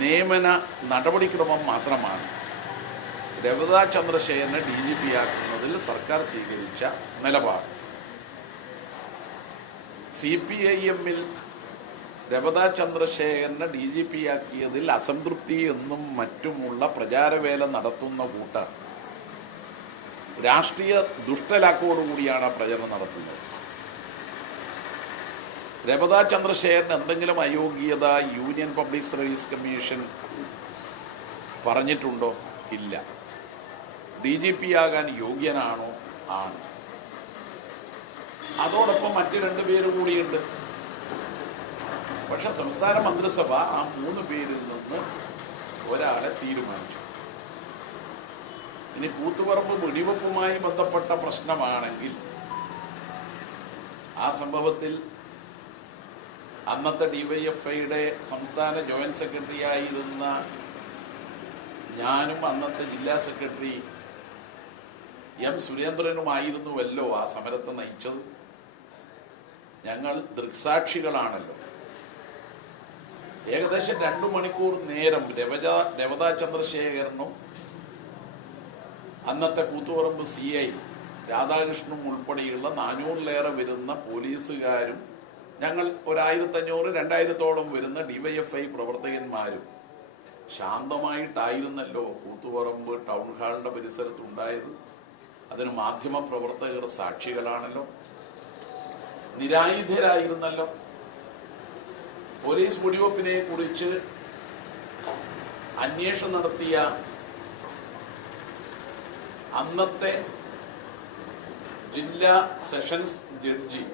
നിയമന നടപടിക്രമം മാത്രമാണ്. രവതാ ചന്ദ്രശേഖരനെ ഡി ജി പി ആക്കുന്നതിൽ സർക്കാർ സ്വീകരിച്ച നിലപാട്. സി പി ഐ എമ്മിൽ രവതാ ചന്ദ്രശേഖരനെ ഡി ജി പി ആക്കിയതിൽ അസംതൃപ്തി എന്നും മറ്റുമുള്ള പ്രചാരവേല നടത്തുന്ന കൂട്ടർ രാഷ്ട്രീയ ദുഷ്ടലാക്കോടുകൂടിയാണ് പ്രചരണം നടത്തുന്നത്. രമതാ ചന്ദ്രശേഖരൻ എന്തെങ്കിലും അയോഗ്യത യൂണിയൻ പബ്ലിക് സർവീസ് കമ്മീഷൻ പറഞ്ഞിട്ടുണ്ടോ? ഇല്ല. ഡി ജി പി ആകാൻ യോഗ്യനാണോ? ആണ്. അതോടൊപ്പം മറ്റ് രണ്ട് പേര് കൂടിയുണ്ട്. പക്ഷെ സംസ്ഥാന മന്ത്രിസഭ ആ മൂന്ന് പേരിൽ നിന്ന് ഒരാളെ തീരുമാനിച്ചു. ഇനി കൂത്തുപറമ്പ് വെടിവെപ്പുമായി ബന്ധപ്പെട്ട പ്രശ്നമാണെങ്കിൽ ആ സംഭവത്തിൽ അന്നത്തെ ഡിവൈഎഫ്ഐയുടെ സംസ്ഥാന ജോയിന്റ് സെക്രട്ടറി ആയിരുന്ന ഞാനും അന്നത്തെ ജില്ലാ സെക്രട്ടറി എം സുരേന്ദ്രനുമായിരുന്നുവല്ലോ ആ സമരത്തെ നയിച്ചത്. ഞങ്ങൾ ദൃക്സാക്ഷികളാണല്ലോ. ഏകദേശം രണ്ടു മണിക്കൂർ നേരം രവജ രവതാ ചന്ദ്രശേഖരനും അന്നത്തെ കൂത്തുപറമ്പ് സി ഐ രാധാകൃഷ്ണനും ഉൾപ്പെടെയുള്ള നാനൂറിലേറെ വരുന്ന പോലീസുകാരും ഞങ്ങൾ ഒരായിരത്തഞ്ഞൂറ് രണ്ടായിരത്തോളം വരുന്ന ഡിവൈഎഫ്ഐ പ്രവർത്തകന്മാരും ശാന്തമായിട്ടായിരുന്നല്ലോ കൂത്തുപറമ്പ് ടൗൺ ഹാളിന്റെ പരിസരത്ത് ഉണ്ടായത്. അതിന് മാധ്യമ പ്രവർത്തകർ സാക്ഷികളാണല്ലോ. നിരായുധരായിരുന്നല്ലോ. പോലീസ് വെടിവെപ്പിനെ കുറിച്ച് അന്വേഷണം നടത്തിയ അന്നത്തെ ജില്ലാ sessions judge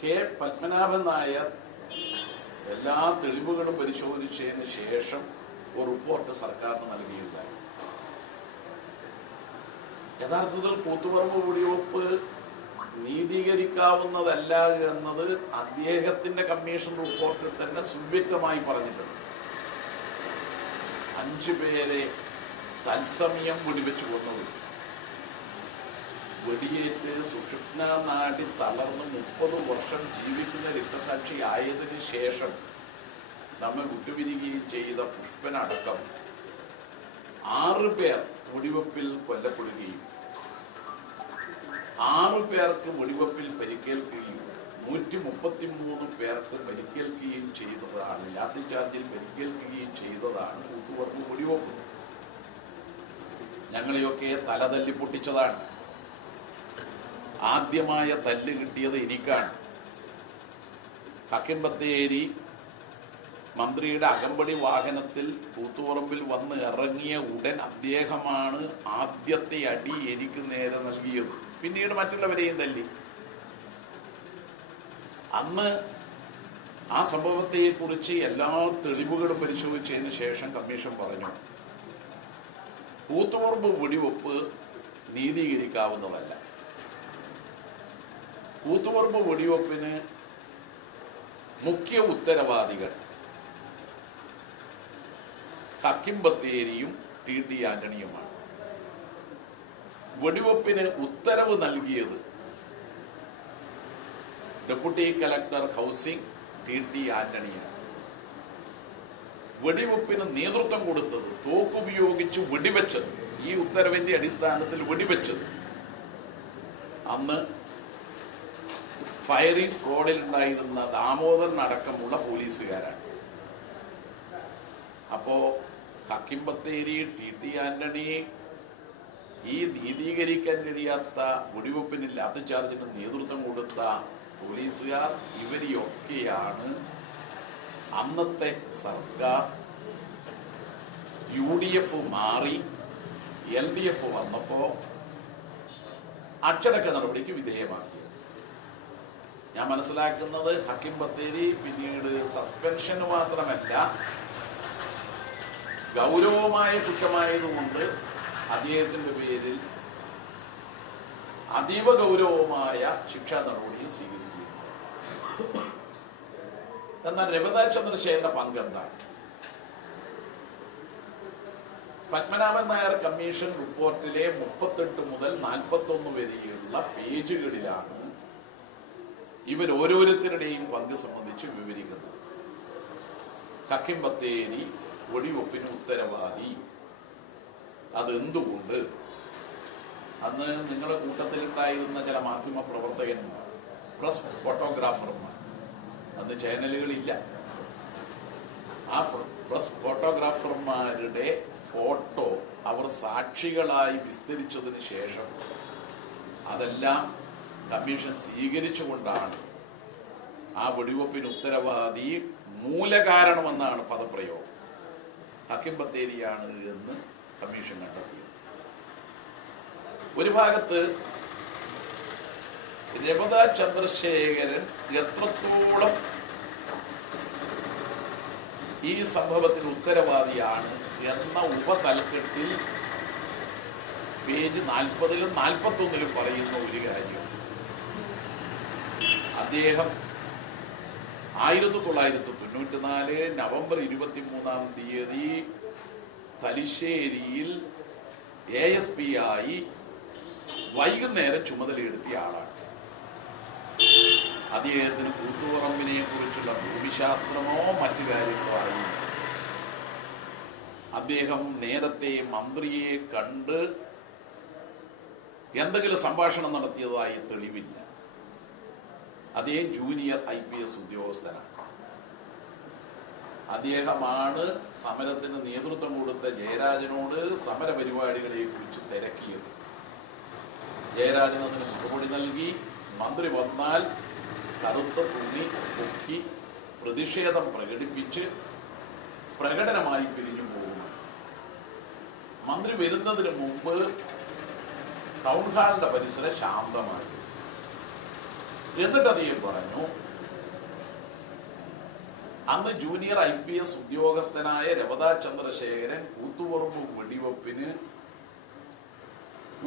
K. Padmanabhan Nair എല്ലാ തെളിവുകളും പരിശോധിച്ചതിന് ശേഷം ഒരു റിപ്പോർട്ട് സർക്കാരിന് നൽകിയിട്ടുണ്ടായി യഥാർത്ഥത്തിൽ കൂത്തുപറമ്പ് കുടിവെപ്പ് നീതീകരിക്കാവുന്നതല്ല എന്നത് അദ്ദേഹത്തിന്റെ കമ്മീഷൻ റിപ്പോർട്ടിൽ തന്നെ സുവ്യക്തമായി പറഞ്ഞിട്ടുണ്ട്. അഞ്ചു പേരെ തത്സമയം വെടിവെച്ച് കൊന്നത് വെടിയേറ്റ് സുഷുപ്ന നാടി തളർന്ന് മുപ്പത് വർഷം ജീവിക്കുന്ന രക്തസാക്ഷി ആയതിനു ശേഷം നമ്മൾ വിട്ടുപിരികുകയും ചെയ്ത പുഷ്പനടക്കം ആറ് പേർ വെടിവെപ്പിൽ കൊല്ലപ്പെടുകയും ആറ് പേർക്ക് വെടിവെപ്പിൽ പരിക്കേൽക്കുകയും നൂറ്റി മുപ്പത്തി മൂന്ന് പേർക്ക് പരിക്കേൽക്കുകയും ചെയ്തതാണ്. ലാത്തിച്ചാർജിൽ പരിക്കേൽക്കുകയും ചെയ്തതാണ് കൂത്തുപറമ്പ് വെടിവെപ്പ് ഞങ്ങളെയൊക്കെ തലതല്ലി പൊട്ടിച്ചതാണ്. ആദ്യമായ തല്ല് കിട്ടിയത് എനിക്കാണ്. കക്കിൻ ബത്തേരി മന്ത്രിയുടെ അകമ്പടി വാഹനത്തിൽ കൂത്തുപറമ്പിൽ വന്ന് ഇറങ്ങിയ ഉടൻ അദ്ദേഹമാണ് ആദ്യത്തെ അടി എനിക്ക് നേരെ നൽകിയത്. പിന്നീട് മറ്റുള്ളവരെയും തല്ലി. അന്ന് ആ സംഭവത്തെക്കുറിച്ച് എല്ലാ തെളിവുകളും പരിശോധിച്ചതിന് ശേഷം കമ്മീഷൻ പറഞ്ഞു കൂത്തുപറമ്പ് വെടിവെപ്പ് നീതീകരിക്കാവുന്നതല്ല. കൂത്തുപറമ്പ് വെടിവെപ്പിന് മുഖ്യ ഉത്തരവാദികൾ ഹക്കിം ബത്തേരിയും ടി ടി ആന്റണിയുമാണ്. വെടിവെപ്പിന് ഉത്തരവ് നൽകിയത് deputy collector housing T T ആന്റണിയാണ്. വെടിവെപ്പിന് നേതൃത്വം കൊടുത്തത് തോക്കുപയോഗിച്ച് വെടിവെച്ചത് ഈ ഉത്തരവിന്റെ അടിസ്ഥാനത്തിൽ വെടിവെച്ചത്. അന്ന് ഫയറിംഗ് സ്ക്വാഡിൽ ഉണ്ടായിരുന്ന ദാമോദരൻ അടക്കമുള്ള പോലീസുകാരാണ്. അപ്പോ ഹക്കിം ബത്തേരി ടി ടി ആന്റണി ഈ നീതീകരിക്കാൻ കഴിയാത്ത വെടിവെപ്പിന് ലാത്തിച്ചാർജിന് നേതൃത്വം കൊടുത്ത പോലീസുകാർ ഇവരെയൊക്കെയാണ് അന്നത്തെ സർക്കാർ. യു ഡി എഫ് മാറി എൽ ഡി എഫ് വന്നപ്പോ അച്ചടക്ക നടപടിക്ക് വിധേയമാക്കിയത് ഞാൻ മനസ്സിലാക്കുന്നത് ഹക്കിം ബത്തേരി പിന്നീട് സസ്പെൻഷൻ മാത്രമല്ല ഗൗരവമായ കുറ്റമായതുകൊണ്ട് അദ്ദേഹത്തിന്റെ പേരിൽ അതീവ ഗൗരവമായ ശിക്ഷാ നടപടിയും സ്വീകരിക്കുന്നു എന്നാൽ രവിതാ ചന്ദ്രശേഖരന്റെ പങ്ക് എന്താണ്? പത്മനാഭൻ നായർ കമ്മീഷൻ റിപ്പോർട്ടിലെ മുപ്പത്തെട്ട് മുതൽ നാൽപ്പത്തൊന്ന് വരെയുള്ള പേജുകളിലാണ് ഇവർ ഓരോരുത്തരുടെയും പങ്ക് സംബന്ധിച്ച് വിവരിക്കുന്നു. കക്കിം ബത്തേരി വെടിവെപ്പിന് ഉത്തരവാദി. അതെന്തുകൊണ്ട്? അന്ന് നിങ്ങളുടെ കൂട്ടത്തിലുണ്ടായിരുന്ന ചില മാധ്യമ പ്രവർത്തകന്മാർ പ്രസ് ഫോട്ടോഗ്രാഫർമാർ അന്ന് ചാനലുകളില്ല. ആ പ്രസ് ഫോട്ടോഗ്രാഫർമാരുടെ ഫോട്ടോ അവർ സാക്ഷികളായി വിസ്തരിച്ചതിന് ശേഷം അതെല്ലാം കമ്മീഷൻ സ്വീകരിച്ചുകൊണ്ടാണ് ആ വെടിവെപ്പിന് ഉത്തരവാദി മൂലകാരണമെന്നാണ് പദപ്രയോഗം. ഹക്കിം ബത്തേരിയാണ് എന്ന് കമ്മീഷൻ കണ്ടെത്തി ഒരു ഭാഗത്ത് രമത ചന്ദ്രശേഖരൻ എത്രത്തോളം ഈ സംഭവത്തിന് ഉത്തരവാദിയാണ് എന്ന ഉപതലക്കെട്ടിൽ പേജ് നാൽപ്പതിലും നാൽപ്പത്തൊന്നിലും പറയുന്ന ഒരു കാര്യം അദ്ദേഹം ആയിരത്തി തൊള്ളായിരത്തി തൊണ്ണൂറ്റി നാല് നവംബർ ഇരുപത്തി മൂന്നാം തീയതി തലശ്ശേരിയിൽ എ എസ് പി ആയി വൈകുന്നേരം ചുമതലയെടുത്തിയ ആളാണ്. അദ്ദേഹത്തിന് കൂത്തുപറമ്പിനെ കുറിച്ചുള്ള ഭൂമിശാസ്ത്രമോ മറ്റു കാര്യങ്ങളോ അറിയില്ല. അദ്ദേഹം നേരത്തെ മന്ത്രിയെ കണ്ട് എന്തെങ്കിലും സംഭാഷണം നടത്തിയതായി തെളിവില്ല. അദ്ദേഹം ജൂനിയർ ഐ പി എസ് ഉദ്യോഗസ്ഥനാണ് അദ്ദേഹമാണ് സമരത്തിന് നേതൃത്വം കൊടുത്ത ജയരാജനോട് സമര പരിപാടികളെ കുറിച്ച് തിരക്കിയത്. ജയരാജൻ അതിന് മറുപടി നൽകി മന്ത്രി വന്നാൽ കറുത്ത തുണി പൊക്കി പ്രതിഷേധം പ്രകടിപ്പിച്ച് പ്രകടനമായി പിരിഞ്ഞു പോകുന്നു. മന്ത്രി വരുന്നതിന് മുമ്പ് ടൗൺ ഹാളിന്റെ പരിസരം ശാന്തമായി എന്നിട്ട് അദ്ദേഹം പറഞ്ഞു അന്ന് ജൂനിയർ ഐ പി എസ് ഉദ്യോഗസ്ഥനായ രവതാ ചന്ദ്രശേഖരൻ കൂത്തുപറമ്പ് വെടിവെപ്പിന്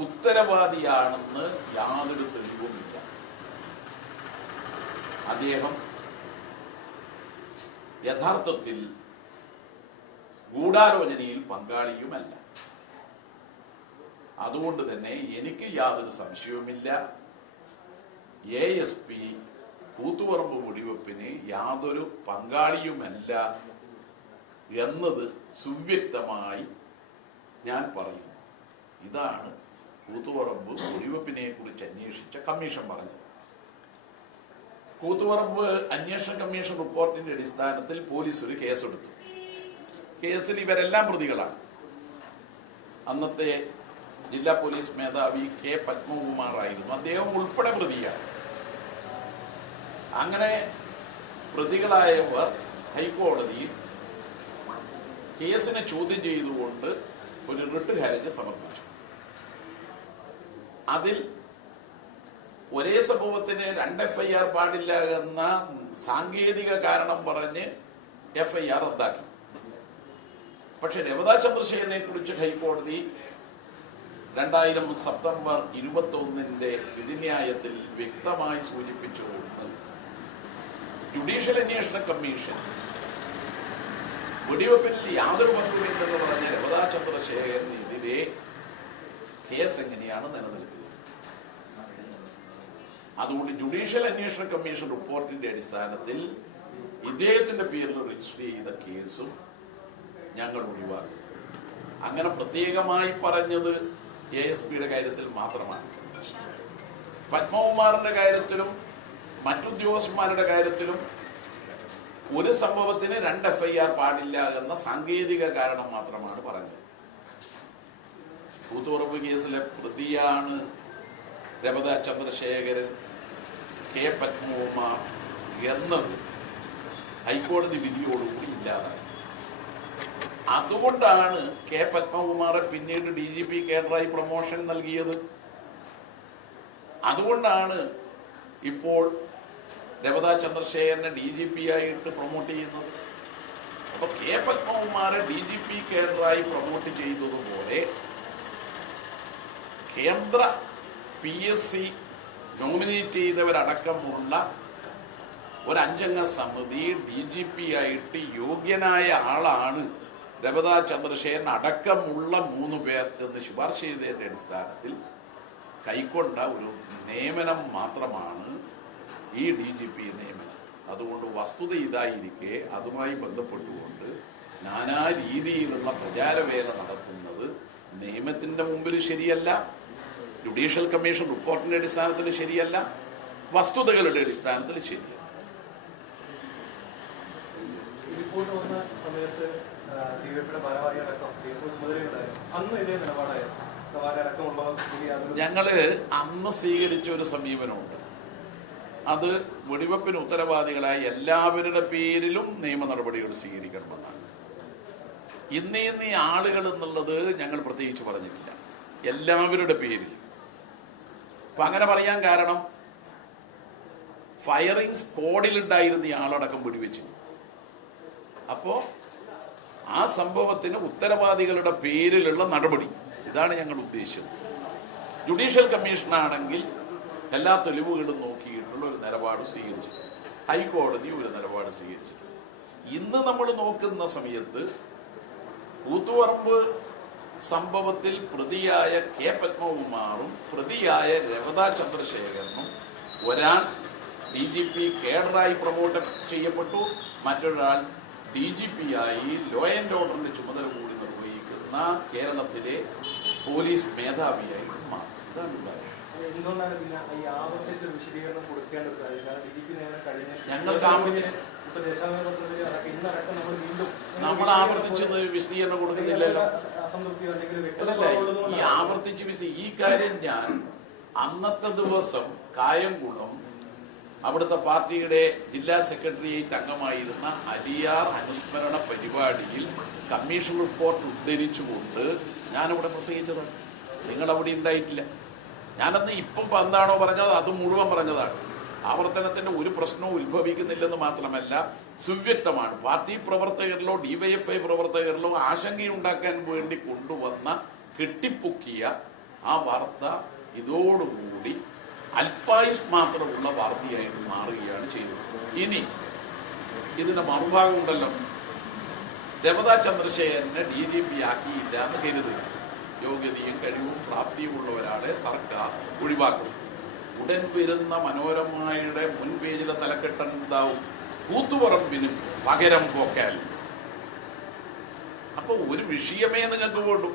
ഉത്തരവാദിയാണെന്ന് യാതൊരു തെളിവുമില്ല. അദ്ദേഹം യഥാർത്ഥത്തിൽ ഗൂഢാലോചനയിൽ പങ്കാളിയുമല്ല. അതുകൊണ്ട് തന്നെ എനിക്ക് യാതൊരു സംശയവുമില്ല. എ എസ് പി കൂത്തുപറമ്പ് വെടിവെപ്പിന് യാതൊരു പങ്കാളിയുമല്ല എന്നത് സുവ്യക്തമായി ഞാൻ പറയുന്നു. ഇതാണ് കൂത്തുപറമ്പ് വെടിവെപ്പിനെ കുറിച്ച് അന്വേഷിച്ച കമ്മീഷൻ പറഞ്ഞത്. കൂത്തുപറമ്പ് അന്വേഷണ കമ്മീഷൻ റിപ്പോർട്ടിന്റെ അടിസ്ഥാനത്തിൽ പോലീസ് ഒരു കേസെടുത്തു. കേസിൽ ഇവരെല്ലാം പ്രതികളാണ്. അന്നത്തെ ജില്ലാ പോലീസ് മേധാവി കെ പത്മകുമാർ ആയിരുന്നു. അദ്ദേഹം ഉൾപ്പെടെ പ്രതിയാണ്. അങ്ങനെ പ്രതികളായവർ ഹൈക്കോടതിയിൽ കേസിനെ ചോദ്യം ചെയ്തുകൊണ്ട് ഒരു റിട്ട് ഹർജി സമർപ്പിച്ചു. അതിൽ ഒരേ സംഭവത്തിന് രണ്ട് എഫ് ഐ ആർ പാടില്ല എന്ന സാങ്കേതിക കാരണം പറഞ്ഞ് എഫ് ഐ ആർ റദ്ദാക്കി. പക്ഷെ രവതാ ചന്ദ്രശേഖരനെ കുറിച്ച് ഹൈക്കോടതി രണ്ടായിരം സെപ്റ്റംബർ ഇരുപത്തി ഒന്നിന്റെ വിധിന്യായത്തിൽ വ്യക്തമായി സൂചിപ്പിച്ചുകൊണ്ട് ജുഡീഷ്യൽ അന്വേഷണ കമ്മീഷൻ വെടിവെപ്പിൽ യാതൊരു പങ്കുമില്ലെന്ന് പറഞ്ഞ രമതാ ചന്ദ്രശേഖരനെതിരെ കേസ് എങ്ങനെയാണ് നിലനിൽക്കുന്നത്? അതുകൊണ്ട് ജുഡീഷ്യൽ അന്വേഷണ കമ്മീഷൻ റിപ്പോർട്ടിന്റെ അടിസ്ഥാനത്തിൽ ഇദ്ദേഹത്തിന്റെ പേരിൽ രജിസ്റ്റർ ചെയ്ത കേസും ഞങ്ങൾ ഒഴിവാക്കും. അങ്ങനെ പ്രത്യേകമായി പറഞ്ഞത് എ എസ് പിയുടെ കാര്യത്തിൽ മാത്രമാണ്. പത്മകുമാറിന്റെ കാര്യത്തിലും മറ്റുദ്യോഗസ്ഥന്മാരുടെ കാര്യത്തിലും ഒരു സംഭവത്തിന് രണ്ട് എഫ് ഐ ആർ പാടില്ല എന്ന സാങ്കേതിക കാരണം മാത്രമാണ് പറഞ്ഞത്. കൂത്തുറപ്പ് കേസിലെ പ്രതിയാണ് രമത ചന്ദ്രശേഖരൻ കെ പത്മകുമാർ എന്നത് ഹൈക്കോടതി വിധിയോടുകൂടി ഇല്ലാതായി. അതുകൊണ്ടാണ് കെ പത്മകുമാറെ പിന്നീട് ഡി ജി പി കേഡറായി പ്രൊമോഷൻ നൽകിയത്. അതുകൊണ്ടാണ് ഇപ്പോൾ രവതാ ചന്ദ്രശേഖരനെ ഡി ജി പി ആയിട്ട് പ്രൊമോട്ട് ചെയ്യുന്നത്. അപ്പൊ കെ പത്മകുമാരെ ഡി ജി പി കേന്ദ്രമായി പ്രൊമോട്ട് ചെയ്തതുപോലെ കേന്ദ്ര പി എസ് സി നോമിനേറ്റ് ചെയ്തവരടക്കമുള്ള ഒരു അഞ്ചംഗ സമിതി ഡി ജി പി ആയിട്ട് യോഗ്യനായ ആളാണ് രവതാ ചന്ദ്രശേഖരൻ. അടക്കമുള്ള മൂന്ന് പേർ എന്ന് ശുപാർശ ചെയ്തതിന്റെ അടിസ്ഥാനത്തിൽ കൈക്കൊണ്ട ഒരു നിയമനം മാത്രമാണ് ഈ ഡി ജി പി നിയമനം. അതുകൊണ്ട് വസ്തുത ഇതായിരിക്കെ അതുമായി ബന്ധപ്പെട്ടുകൊണ്ട് നാനാ രീതിയിലുള്ള പ്രചാരവേല നടത്തുന്നത് നിയമത്തിന്റെ മുമ്പിൽ ശരിയല്ല ജുഡീഷ്യൽ കമ്മീഷൻ റിപ്പോർട്ടിന്റെ അടിസ്ഥാനത്തിൽ ശരിയല്ല വസ്തുതകളുടെ അടിസ്ഥാനത്തിൽ ശരിയല്ല. സമയത്ത് ഞങ്ങൾ അന്ന് സ്വീകരിച്ച ഒരു സമീപനമുണ്ട്. അത് വെടിവെപ്പിന് ഉത്തരവാദികളായ എല്ലാവരുടെ പേരിലും നിയമ നടപടികൾ സ്വീകരിക്കണമെന്നാണ്. ഇന്ന് ഇന്ന് ഈ ആളുകൾ എന്നുള്ളത് ഞങ്ങൾ പ്രത്യേകിച്ച് പറഞ്ഞിട്ടില്ല. എല്ലാവരുടെ പേരിൽ അപ്പൊ അങ്ങനെ പറയാൻ കാരണം ഫയറിംഗ് സ്ക്വാഡിലുണ്ടായിരുന്ന ഈ ആളടക്കം വെടിവെച്ചു. അപ്പോ ആ സംഭവത്തിന് ഉത്തരവാദികളുടെ പേരിലുള്ള നടപടി. ഇതാണ് ഞങ്ങൾ ഉദ്ദേശിച്ചത്. ജുഡീഷ്യൽ കമ്മീഷനാണെങ്കിൽ എല്ലാ തെളിവുകളും നോക്കിയിട്ടുള്ള ഒരു നിലപാട് സ്വീകരിച്ചു ഹൈക്കോടതി ഒരു നിലപാട് സ്വീകരിച്ചു ഇന്ന് നമ്മൾ നോക്കുന്ന സമയത്ത് കൂത്തുപറമ്പ് സംഭവത്തിൽ പ്രതിയായ കെ പത്മകുമാറും പ്രതിയായ രവത ചന്ദ്രശേഖരനും ഒരാൾ ഡി ജി പി കേഡറായി പ്രൊമോട്ട് ചെയ്യപ്പെട്ടു. മറ്റൊരാൾ ഡി ജി പി ആയി ലോ ആൻഡ് ഓർഡറിന്റെ ചുമതല കൂടി നിർവഹിക്കുന്ന കേരളത്തിലെ പോലീസ് മേധാവിയായി മാറി. ഇതാണ്. എന്തുകൊണ്ടാണ് പിന്നെ ഈ ആവർത്തിച്ച് ഒരു വിശദീകരണം കൊടുക്കേണ്ട ഒരു കാരണം ഡി ജി പി നിയമനം കഴിഞ്ഞ ഇപ്പൊ ഇന്നടക്കം നമ്മൾ വീണ്ടും നമ്മൾ ആവർത്തിച്ച് വിശദീകരണം കൊടുക്കുന്നില്ലല്ലോ. അസംതൃപ്തിയോ അല്ലെങ്കിൽ വ്യക്തത ഈ ആവർത്തിച്ച് വിശദീ ഈ കാര്യം ഞാൻ അന്നത്തെ ദിവസം കായംകുളം അവിടുത്തെ പാർട്ടിയുടെ ജില്ലാ സെക്രട്ടേറിയറ്റ് അംഗമായിരുന്ന അലിയാർ അനുസ്മരണ പരിപാടിയിൽ കമ്മീഷൻ റിപ്പോർട്ട് ഉദ്ധരിച്ചുകൊണ്ട് ഞാനിവിടെ പ്രസംഗിച്ചതാണ്. നിങ്ങൾ അവിടെ ഉണ്ടായിട്ടില്ല. ഞാനന്ന് ഇപ്പം എന്താണോ പറഞ്ഞത് അത് മുഴുവൻ പറഞ്ഞതാണ്. ആവർത്തനത്തിന്റെ ഒരു പ്രശ്നവും ഉത്ഭവിക്കുന്നില്ലെന്ന് മാത്രമല്ല സുവ്യക്തമാണ്. പാർട്ടി പ്രവർത്തകരിലോ ഡിവൈഎഫ്ഐ പ്രവർത്തകരിലോ ആശങ്കയുണ്ടാക്കാൻ വേണ്ടി കൊണ്ടുവന്ന കെട്ടിപ്പൊക്കിയ ആ വാർത്ത ഇതോടുകൂടി അല്പായുസ് മാത്രമുള്ള വാർത്തയായിട്ട് മാറുകയാണ് ചെയ്തത്. ഇനി ഇതിന്റെ മറുഭാഗം ഉണ്ടല്ലോ. രമതാ ചന്ദ്രശേഖരനെ ഡി ജി പി ആക്കിയില്ല എന്ന് കരുതുക. യോഗ്യതയും കഴിവും പ്രാപ്തിയും ഉള്ള സർക്കാർ. ഒഴിവാക്കും. ഉടൻ വരുന്ന മനോരമയുടെ മുൻപേജിലെ തലക്കെട്ടൻ എന്താവും? കൂത്തുപറമ്പിനും പകരം പോക്കാൽ. അപ്പൊ ഒരു വിഷയമേ നിങ്ങൾക്ക് വേണ്ടു.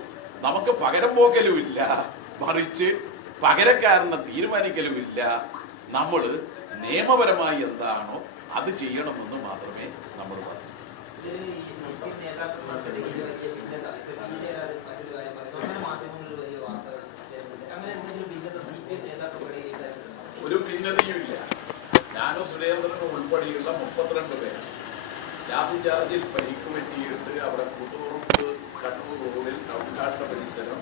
നമുക്ക് പകരം പോക്കലും ഇല്ല. മറിച്ച് പകരക്കാരനെ തീരുമാനിക്കലും ഇല്ല. നമ്മൾ നിയമപരമായി എന്താണോ അത് ചെയ്യണമെന്ന് മാത്രമേ നമ്മൾ പറഞ്ഞു ഒരു ഭിന്നതയുമില്ല ഞാനും സുരേന്ദ്രനും ഉൾപ്പെടെയുള്ള മുപ്പത്തിരണ്ട് പേർ ജാതി ചാർജിൽ പരിക്ക് പറ്റിയിട്ട് അവിടെ കൂത്തുപുറത്ത് കണ്ണൂർ റോഡിൽ ടൗൺകാട്ട പരിസരം